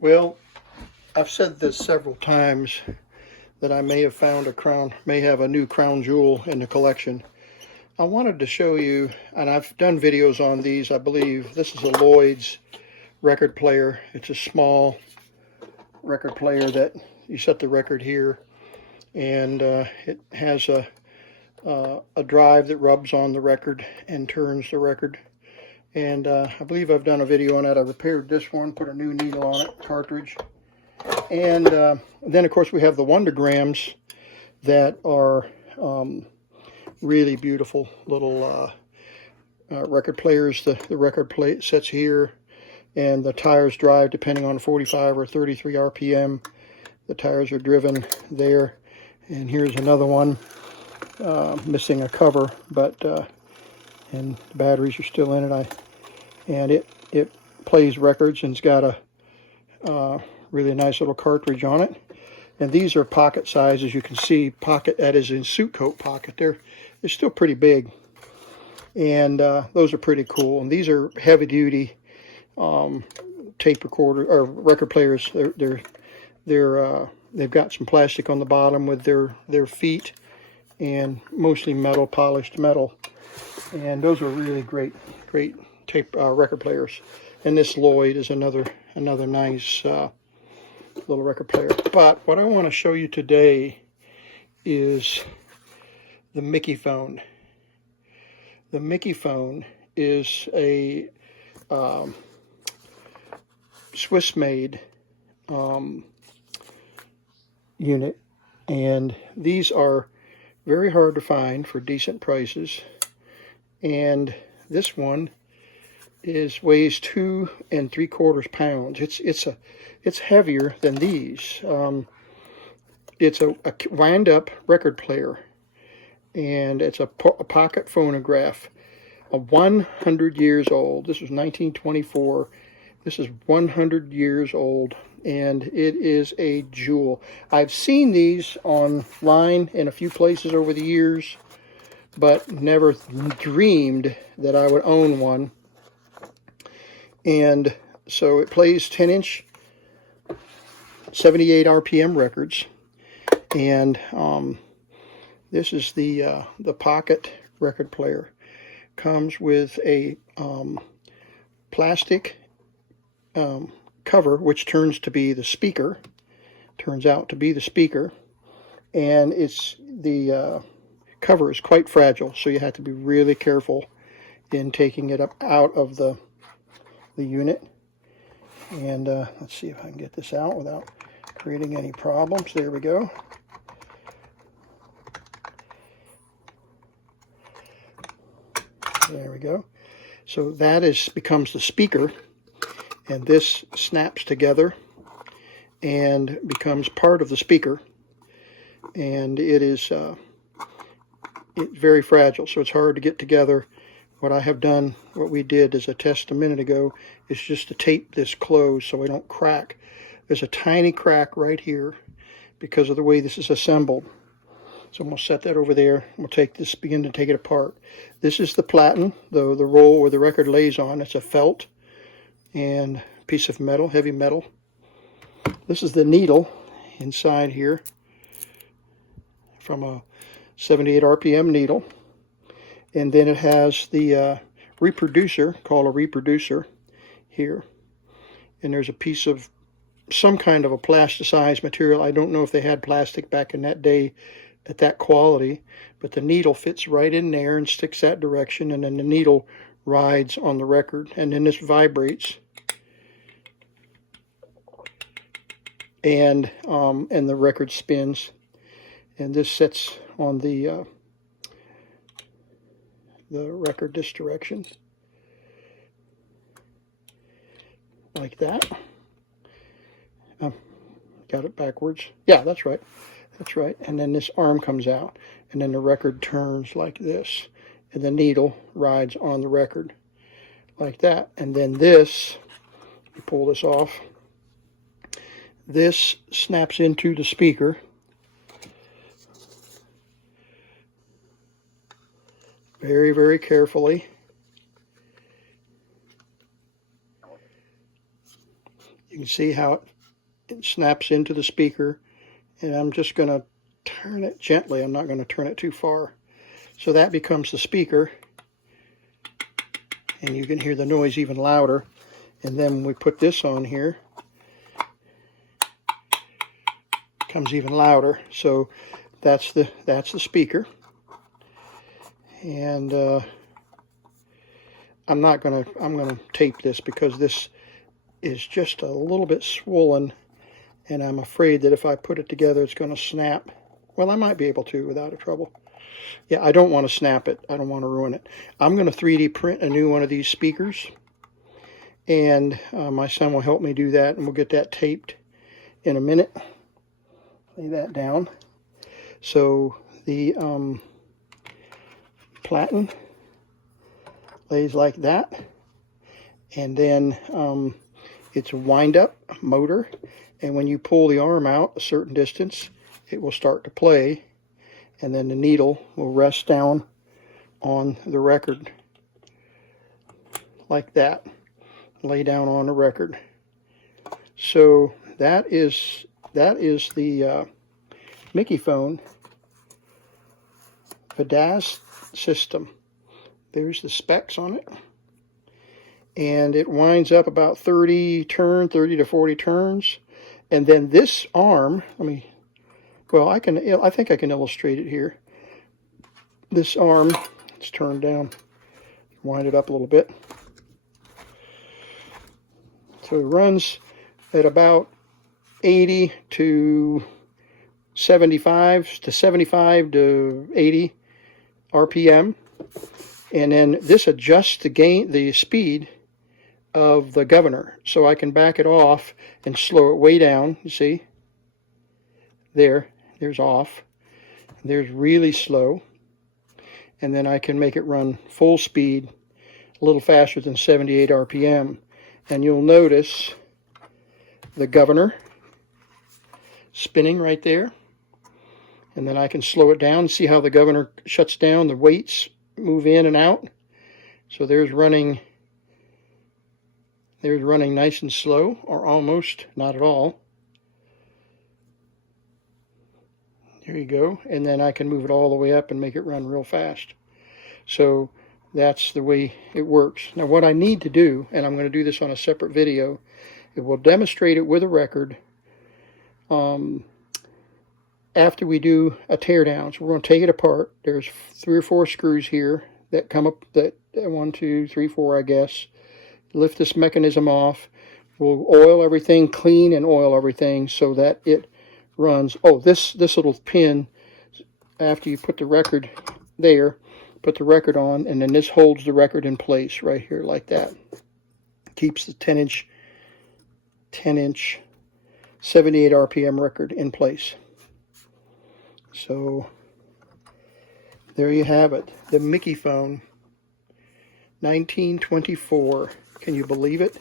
Well, I've said this several times that I may have found may have a new crown jewel in the collection. I wanted to show you, and I've done videos on these, I believe. This is a Lloyd's record player. It's a small record player that you set the record here, and it has a drive that rubs on the record and turns the record. And I believe I've done a video on that. I repaired this one, put a new needle on it, cartridge. And then, of course, we have the Wondergrams that are really beautiful little record players. The record plate sits here, and the tires drive depending on 45 or 33 RPM. The tires are driven there. And here's another one, missing a cover, but and the batteries are still in it. And it plays records, and it's got a really nice little cartridge on it. And these are pocket size, as you can see. Pocket, that is in suit coat pocket. They're still pretty big, and those are pretty cool. And these are heavy duty tape recorder or record players. They've got some plastic on the bottom with their feet, and mostly metal, polished metal. And those are really great tape record players. And this Lloyd is another nice little record player. But what I want to show you today is the Mikiphone. The Mikiphone is a Swiss-made unit, and these are very hard to find for decent prices. And this one weighs 2 3/4 pounds. It's heavier than these. It's a wind-up record player, and it's a pocket phonograph. 100 years old. This was 1924. This is 100 years old, and it is a jewel. I've seen these online in a few places over the years, but never dreamed that I would own one. And so it plays 10-inch 78 RPM records, and this is the pocket record player. Comes with a plastic cover, which turns out to be the speaker, and the cover is quite fragile, so you have to be really careful in taking it out of the unit. And let's see if I can get this out without creating any problems. There we go. There we go. So that becomes the speaker, and this snaps together and becomes part of the speaker. And it's very fragile, so it's hard to get together. What we did as a test a minute ago, is just to tape this closed so we don't crack. There's a tiny crack right here because of the way this is assembled. So I'm going to set that over there. We'll begin to take it apart. This is the platen, the roll where the record lays on. It's a felt and piece of metal, heavy metal. This is the needle inside here from a 78 RPM needle. And then it has the reproducer, called a reproducer, here. And there's a piece of some kind of a plasticized material. I don't know if they had plastic back in that day at that quality, but the needle fits right in there and sticks that direction, and then the needle rides on the record, and then this vibrates, and the record spins, and this sits on the record this direction, like that. Got it backwards. Yeah, that's right. That's right. And then this arm comes out, and then the record turns like this, and the needle rides on the record like that. And then this, you pull this off, this snaps into the speaker. Very, very carefully. You can see how it snaps into the speaker, and I'm just going to turn it gently. I'm not going to turn it too far. So that becomes the speaker, and you can hear the noise even louder. And then when we put this on here, it becomes even louder. So that's the speaker. And I'm gonna tape this because this is just a little bit swollen, and I'm afraid that if I put it together it's going to snap. Well, I might be able to without a trouble. Yeah, I don't want to snap it. I don't want to ruin it. I'm going to 3D print a new one of these speakers, and my son will help me do that, and we'll get that taped in a minute. Lay that down. So the platen lays like that, and then it's a wind-up motor, and when you pull the arm out a certain distance, it will start to play, and then the needle will rest down on the record like that, lay down on the record. So that is the Mikiphone VDAS system. There's the specs on it, and it winds up about 30 to 40 turns. And then this arm, I think I can illustrate it here. This arm, it's turned down, wind it up a little bit. So it runs at about 80 to 75 to 80 RPM. And then this adjusts the speed of the governor, so I can back it off and slow it way down. You see, there's off, there's really slow, and then I can make it run full speed, a little faster than 78 RPM. And you'll notice the governor spinning right there, and then I can slow it down. See how the governor shuts down, the weights move in and out. So there's running nice and slow, or almost not at all. There you go. And then I can move it all the way up and make it run real fast. So that's the way it works. Now what I need to do, and I'm going to do this on a separate video, it will demonstrate it with a record after we do a teardown. So we're going to take it apart. There's 3 or 4 screws here that come up, that 1, 2, 3, 4, I guess. Lift this mechanism off. We'll oil everything, clean and oil everything so that it runs. Oh, this little pin, after you put the record there, put the record on, and then this holds the record in place right here like that. Keeps the 10-inch 78 RPM record in place. So there you have it, the Mikiphone 1924. Can you believe it?